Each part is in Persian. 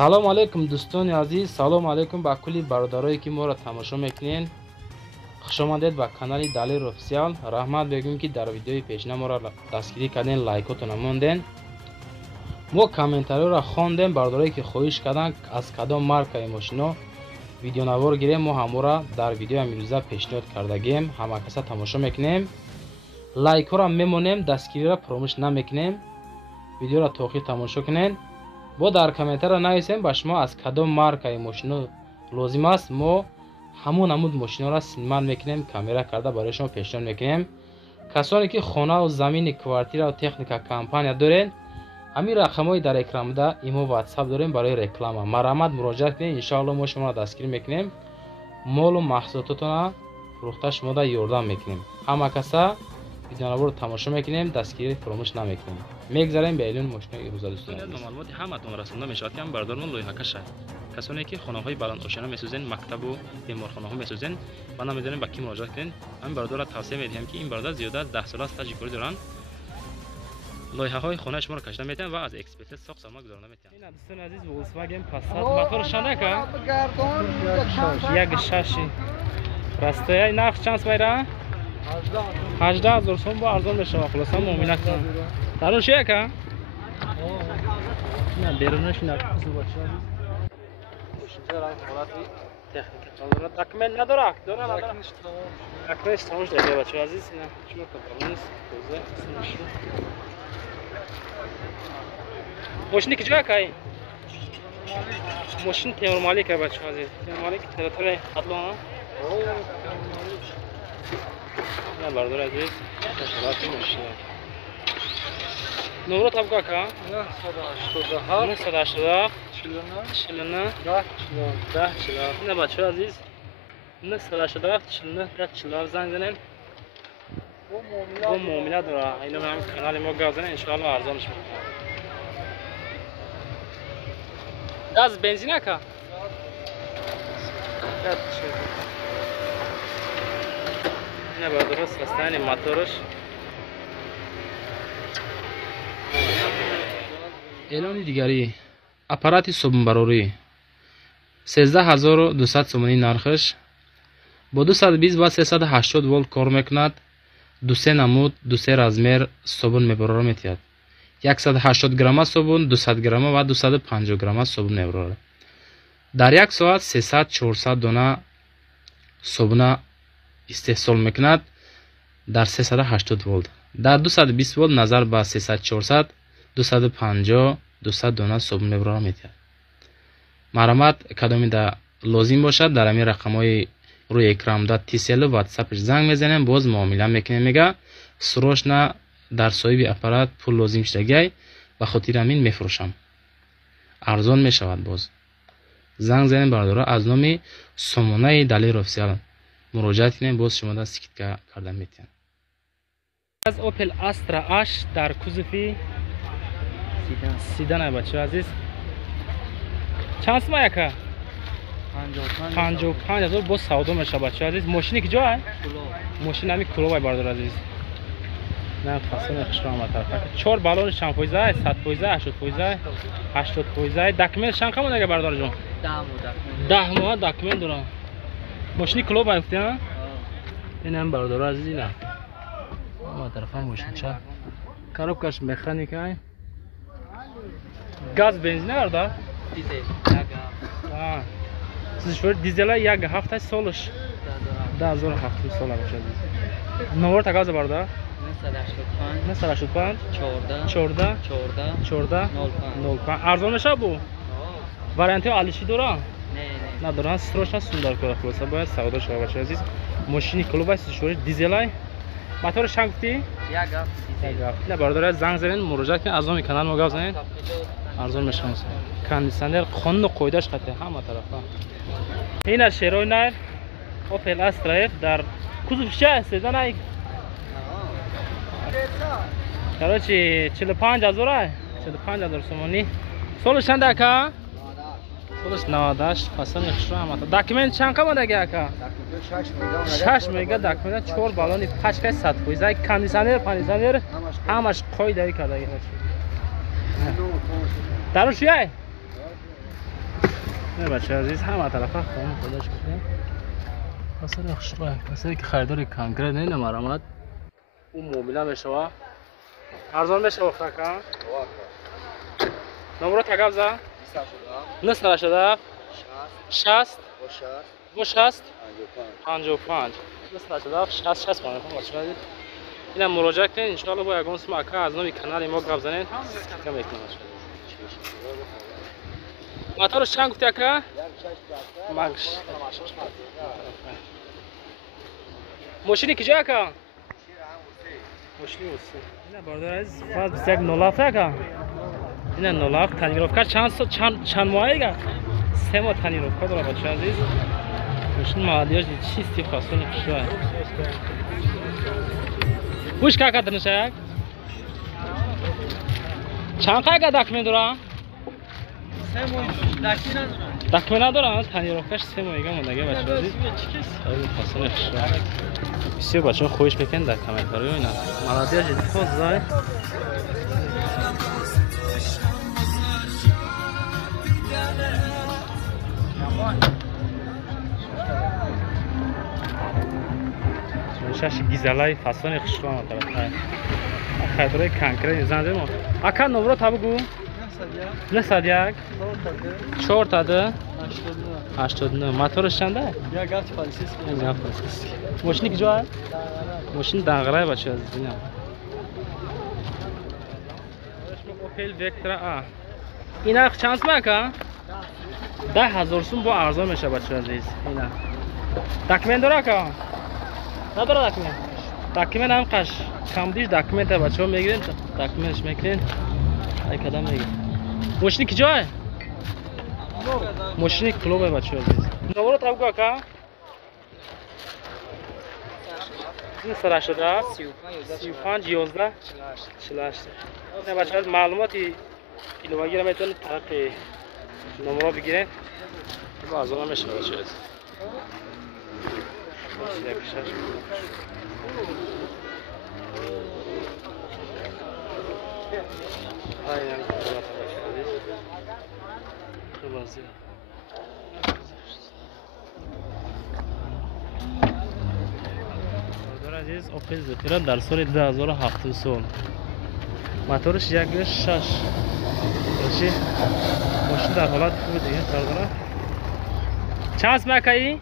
салом алейкум дӯстони азиз, салом алейкум ба кулли бародарое ки моро тамошо мекунед. хушомадед ба канали Далер официал. раҳмат мегӯем ки дар видеои пешина моро дастгирӣ карден, лайкотона монден. мо комментариёро хондем, бародарое ки хоҳиш карданд аз кадом маркаи мошино видеонавор гирем. мо ҳамора дар видеои амирӯза пешниҳод кардагем. ҳама каса тамошо мекунем, лайкҳоро мемонем, дастгириро фаромӯш намекунем. видеоро то охир тамошо кунед. бо дар комментариро нависем ба шумо аз кадом маркаи мошино лозим аст. мо ҳамон намуд мошиноро синман мекунем, камера карда барои шумо пешниҳод мекунем. касоне ки хонаву замини, квартираву техника компания доред, ҳамин рақамҳои дар экранда имо ватсап дорем барои реклама. марҳамат, муроҷиат кунед, иншоалло мо шуморо дастгирӣ мекунем, молу маҳсулототона фурӯхта шумода ёрдам мекунем. ҳама каса видеонаворо тамошо мекунем, дастгирӣ фаромӯш намекунем. мегзарем ба эълони мошинои имрӯза. дӯстон, маълумоти ҳаматон расонда мешавад ки ҳам бардорон лоиҳакаш аст. касоне ки хонаҳои баландошина месӯзен, мактабу беморхонаҳо месӯзен, ва намедонем ба ки муроҷиат кунем. ҳамин бародарро тавсия медиҳем ки ин бародар зиёда аз 10 сола стаҷи корӣ доранд. лоиҳаҳои хонаи шуморо кашида метавонанд ва аз экспертиз сохт салмак гузаронда метавонанд. ин дӯстони азиз, Volkswagen Passat моторшон ака 1.6 растоя. нарх чанд байра? 18000 сом. бо арзон мешавад. хулоса муомила кунам. дарун ши ака? на берунаш накус бача. мошинча ранг холати техника дора. документ надора? Дора надора. акнеш тамош дага бача азиз. ина чумо кабарнис коза смешно. мошини киҷо акай? мошин Темур Малик бача азиз. Темур Малик телефони адлона. ина бардор азиз. холати мошина. номро таб ака? 987 49 10 ина бача азиз. 987 49 10 занг занем. бо муомила дора. ина ҳам канали мо гап занем, иншоалло арзонш мекунам. газ бензин ака? ина бардор состояние моторш. эълони дигарӣ. аппарати собунбарорӣ 13200 сомонӣ нархаш. бо 220 ва 380 волт кор мекунад. 2 намуд, 2 размер собун мебарора метиҳад. 180 грамма собун, 200 грамма ва 250 грамма собун мебарорад. дар 1 соат 300-400 дона собуна истеҳсол мекунад дар 380 волт. дар 220 волт назар ба 300-400 250-200 дона собун мебарора метиҳад. марҳамат, кадомида лозим бошад дар ҳамин рақамҳои рӯи экранда тисел ватсапш занг мезанем, боз муомила мекунем. мега срочно дар соҳиби аппарат пул лозим шудагай, ба хотири ҳамин мефурӯшам, арзон мешавад. боз занг занем бародаро, аз номи сомонаи Далер официал муроҷиат кунем, боз шумо да скидка карда метиҳанд. аз Opel Astra H дар кузуфи сидан бача азиз. чанд сомай ака? 55000 боз савдо мешавад бача азиз. мошини киҷо ай? мошини ҳами куловай бардор азиз. на фасоне хушрама тарафа 4 балони шампойзай, 100%, 80%, 80%. документ шан камон ага бардор ҷон? 10 моҳ документ дорам. мошини куловай гуфти а? ин ҳам бардор азиз. ина ма тарафа мошинча. коробкаш механика. газ бензин арда? дизел. сиз шур дизела 1 ҳафта солш. 2007 сола баша. номер тагаз барда? 985 14 14 05. арзон меша бу? варианти алиши дора? не надоран. срочно сундар кора хулоса бояд савдо шава баша азиз. мошини клубай сиз шур дизелай. мотор шан гуфти? 1 ҳафта. не бардор занг занен, муроҷиат кунед, аз номи канал мо гап занед. арзон мешавад. кондиционер қонуну қоидаш хате ҳама тарафа. ина шерои найр Opel Astra F дар кузуф ча седан ай. короче 45000 ай. 45000 сомонӣ. солш чанд ака? солш 98. фасони хушрама. документ чанд камодаги ака? 6 мега документ, 4 балони пачкай 100%, кондиционер, кондиционер ҳамаш қоидаи кардаги. дарун шуяй? نه بچه عزیز همه طرفه خونه پیداش کنیم. مثلا خوشبه مثلا که خریدار کانکریت نه مرامت اون موبیلا میشه ارزان میشه وقتا کن نمره تگاب زا نه سر شده 60 و 60 55 نه سر شده 60 55 بچه عزیز اینم مراجعه کنید ان شاء الله با یگان اسم اکا از نوع کانال ما گپ زنید کم میکنه موتورش چند گفتی اکا ماکس ماشینی کجا اکا ماشینی وسی اینا باردار از فاز 21 نولافت اکا اینا نولافت تنیروفکا چند ماهه اگه 3 ماه تنیروفکا داره بچه عزیز ماشین مادیاش چیستی خاصونی شوه Push kakak terus چند قاعده دکمه دارم؟ 3 ماه دکمه ندارم تنی روکش 3 ماه مونده بچه عزیز خیلی فاصله خوشه بسیار بچه خوش بکن در کامنتاری و اینا مرادی جدید خود زای شش گیزلای فاصله خوش ما طرف خیدره کانکریت زنده ما اکا نمره تابگو نه صدیق 4 تاده 89 موتورش چنده یا گفت فالسیس یا فالسیس ماشینی کجا ماشین دنگرای بچه از اینا اوپل وکترا ا اینا چانس ماکا 10000 سوم با ارزان میشه بچه عزیز اینا داکمنت داره کا نداره داکمنت هم قش کم دیش داکمنت بچه‌ها میگیرن داکمنتش میگیرن ای کدام میگیرن ماشینی کجاه ماشینی کلوبه بچه عزیز نمره تابگو اکا این سر شده 35 11 48 نه بچه ها معلوماتی کیلومتر رو میتونید طرف نمره بگیرن با از اون میشه بچه عزیز عزیز اوپل زفیرا در سال 2007 سال موتورش 1.6 ماشین در حالت خوبه دیگه کار چند مکایی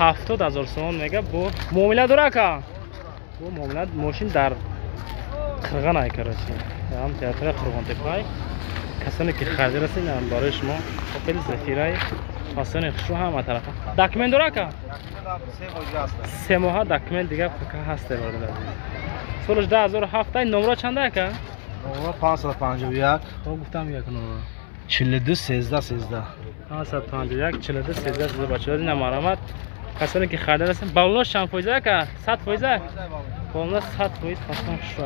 70000 سوم میگه با معامله داره که با معامله ماشین در خرغان ای کراچی هم تئاتر خرغان تپای کسانی که خریده رسیدن برای شما اوپل زفیرای حسن خشو هم طرف داکمنت داره که 3 ماه داکمنت دیگه فکر هست برده سالش 2007 نمره چنده که نمره 551 خب گفتم یک نمره 42 13 13 551 42 13 بچه‌ها این مرامت کسانی که خریده رسن بالونش چند فایده که 100 فایده بالون 100 فایده خاصم شو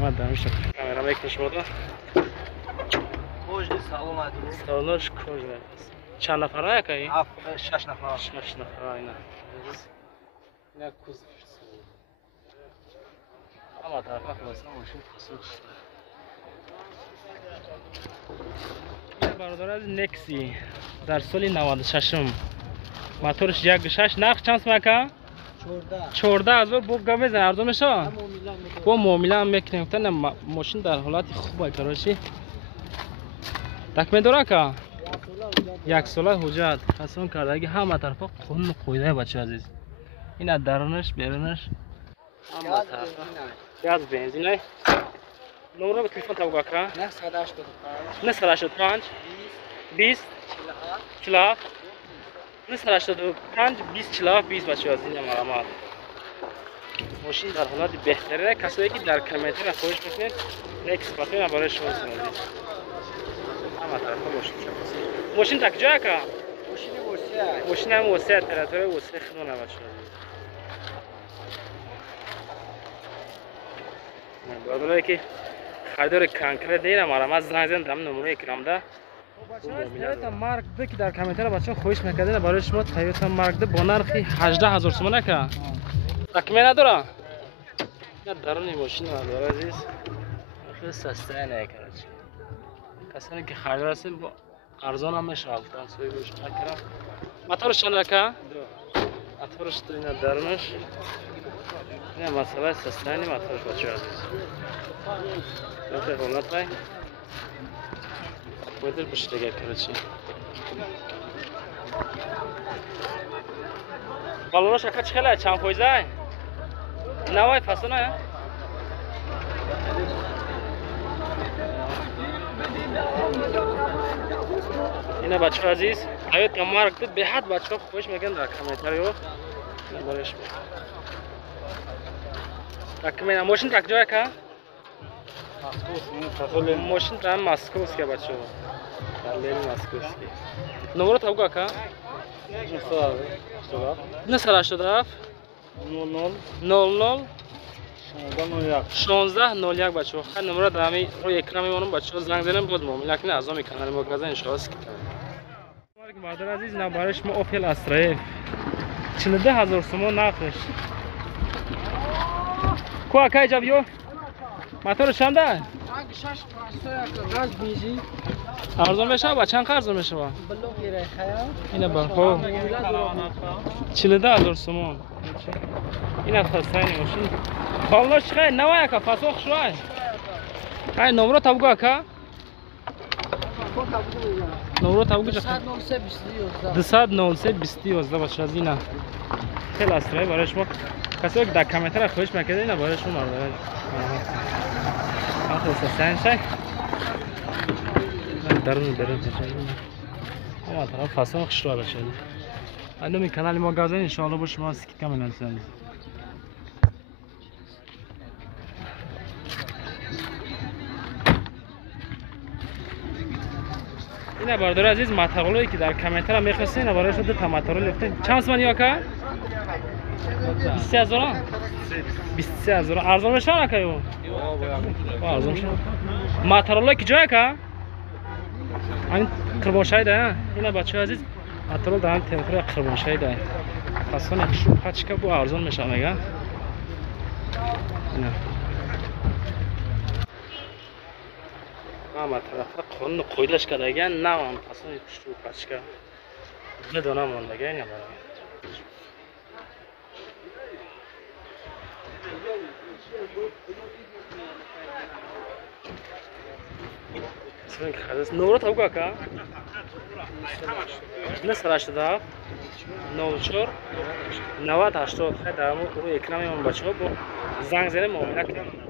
ما داریم کامera میکنش بود خوش سلام علیکم سالش خوش چند نفره کی 6 نفر 6 نفره اینا نه کوز اما طرف خلاص ماشین خاصش برادر از نکسی در سال 96 موتورش 1.6 نخ چانس مکا 14000 بو گم بزن ارزون میشه با معامله هم میکنیم تا ماشین در حالت خوبه کراچی داکمنت داره که یک ساله حجت حسون کردگی همه طرفا قانون قویده بچه عزیز این از درونش بیرونش همه طرفا گاز بنزینه نمره به تلفن تابگو اکا 985 20 47 985 20 47 20 بچه از این مرامات ماشین در حالت بهتره کسایی که در کامنتر خودش میکنید نکس باتون برای شما سنوزید همه طرفا ماشین تک جا که ماشین هم وسیع تراتوره وسیع خدونه بچه برادرایی که خریدار کانکریت دیدم مرامت زنگ زدن دم نمره کرامده تویوتا مارک ده که در کامنتر بچه خوش میکردین برای شما تویوتا مارک ده با نرخ 18000 تومان که داکمه نداره نه درون ماشین نداره عزیز خیلی سسته نه کراچی کسانی که خریدار هستین با ارزان هم میشه البته سوی گوش اکرم موتورش چند که موتورش تو اینا درمش این مسئله سستانی موتورش بچه عزیز نفع حالت های بودر بشتگه کرده چی بالونش اکا چخیله چند پویزه های نوای فصله نه اینا بچه عزیز آیا تمام رکت به حد بچه خوش میگن در کامنتاری ها نمارش تکمیل ماشین تک جای که ماشین تام ماسکوس که بچه دلیل ماسکوس که نمره تاگو که نه سر 87 00 1601 بچه ها نمره دامی روی اکران میمونم بچه ها زنگ زنم بود مهم لیکن از آمی کانال مگازه انشاءالله سکیتم برادر عزیز نبارش ما اوپل استرایف 42000 سومون نخش کو اکای جاب یو موتور چنده ارزان میشه با چند ارزان میشه با اینا برخو 42000 سومون اینا خستانی ماشین بالش چقدر نوای که پاسخ شوای های نمره تابگو که نمره تابگو چقدر 203 باشه از اینا خیلی استرای برای شما کسی که در کامنتر خوش میکنه اینا برای شما مرده آخه سستان شای درون اما طرف فصل خوش رو بشه انمی کانال ما گازن انشاءالله با شما سکی کامل هستند اینا برادر عزیز ماترولایی که در کامنتر هم میخواستین برای شما دو تا ماترول گرفتین چند سومن یا که 23000 23000 ارزان میشه نه که ارزان میشه ماترولایی که جای که این کربونشای ده اینا بچه عزیز ماترول دارن تمپر کربونشای ده اصلا نکشو پچ که بو ارزان میشه میگه اینا ما طرف قانون قویدش کرده گن نه من اصلا کشو پچ که بدونم مونده اینا برای خلاص نورو تاوگا که نه سرش داد 04 90 80 خیلی درمون روی اکرامی من بچه‌ها با زنگ زدم معامله کردم